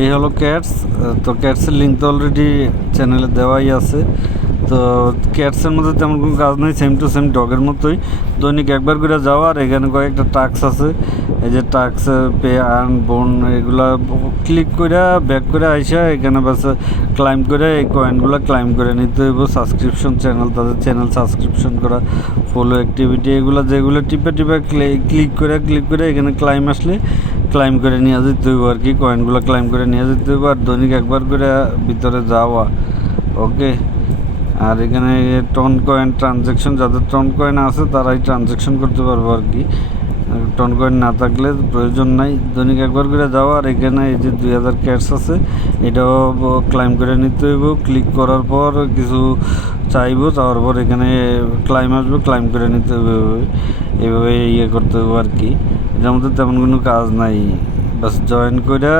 এই হলো ক্যাটস। তো ক্যাটসের লিঙ্ক তো অলরেডি চ্যানেলে দেওয়াই আছে। তো ক্যাটসের মধ্যে তেমন কোনো কাজ নেই, সেম টু সেম ডগের মতোই। দৈনিক একবার করে যাওয়া, আর এখানে কয়েকটা টাস্ক আছে। এই যে টাস্ক, পে, আর্ন, বোন, এগুলা ক্লিক করে ব্যাক করে আইসা এখানে বাস ক্লাইম করে এই কয়েনগুলো ক্লাইম করে নিতে হইব। সাবস্ক্রিপশন চ্যানেল, তাদের চ্যানেল সাবস্ক্রিপশন করা, ফলো অ্যাক্টিভিটি, এগুলো যেগুলো টিপে ক্লিক করে এখানে ক্লাইম আসলে ক্লাইম করে নিয়ে যেতে হইব আর কি। কয়েনগুলো ক্লাইম করে নিয়ে যেতে হইব, আর দৈনিক একবার করে ভিতরে যাওয়া। ওকে। আর এখানে টন কয়েন ট্রানজ্যাকশন, যাদের টন কয়েন আছে তারাই ট্রানজ্যাকশন করতে পারবো আর কি। টন কয়েন না থাকলে প্রয়োজন নাই। দৈনিক একবার করে যাওয়া, আর এখানে এই যে 2000 ক্যাটস আছে, এটাও ক্লাইম করে নিতে হইব। ক্লিক করার পর কিছু চাইবো, চাওয়ার পর এখানে ক্লাইম আসবে, ক্লাইম করে নিতে হবে। এভাবে ইয়ে করতে হবে আর কি। এটার মধ্যে তেমন কোনো কাজ নাই, বাস জয়েন করে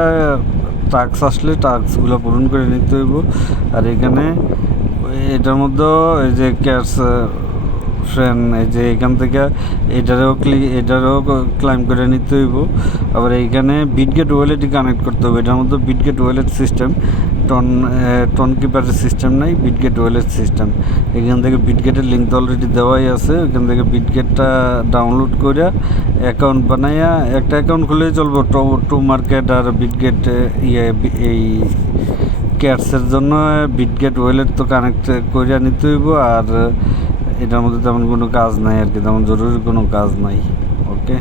টাস্ক আসলে টাস্কগুলো পূরণ করে নিতে হইব। আর এখানে এটার মধ্যেও এই যে ক্যাটস ফ্রেন্ড, এই যে এখান থেকে এটারও ক্লাইম করে নিতে হইব। আবার এইখানে বিটগেট ওয়ালেটই কানেক্ট করতে হবে। এটার মধ্যে বিটগেট ওয়ালেট সিস্টেম, টন কিপারের সিস্টেম নাই, বিটগেট ওয়ালেট সিস্টেম। এখান থেকে বিটগেটের লিঙ্ক তো অলরেডি দেওয়াই আছে। ওইখান থেকে বিটগেটটা ডাউনলোড করে অ্যাকাউন্ট বানাইয়া, একটা অ্যাকাউন্ট খুলেই চলবো। টু মার্কেট আর বিটগেট এই ক্যাটসের জন্য বিটগেট ওয়ালেট তো কানেক্ট করে নিতে হইব। আর এটার মধ্যে তেমন কোনো কাজ নাই আর কি, তেমন জরুরি কোনো কাজ নাই। ওকে।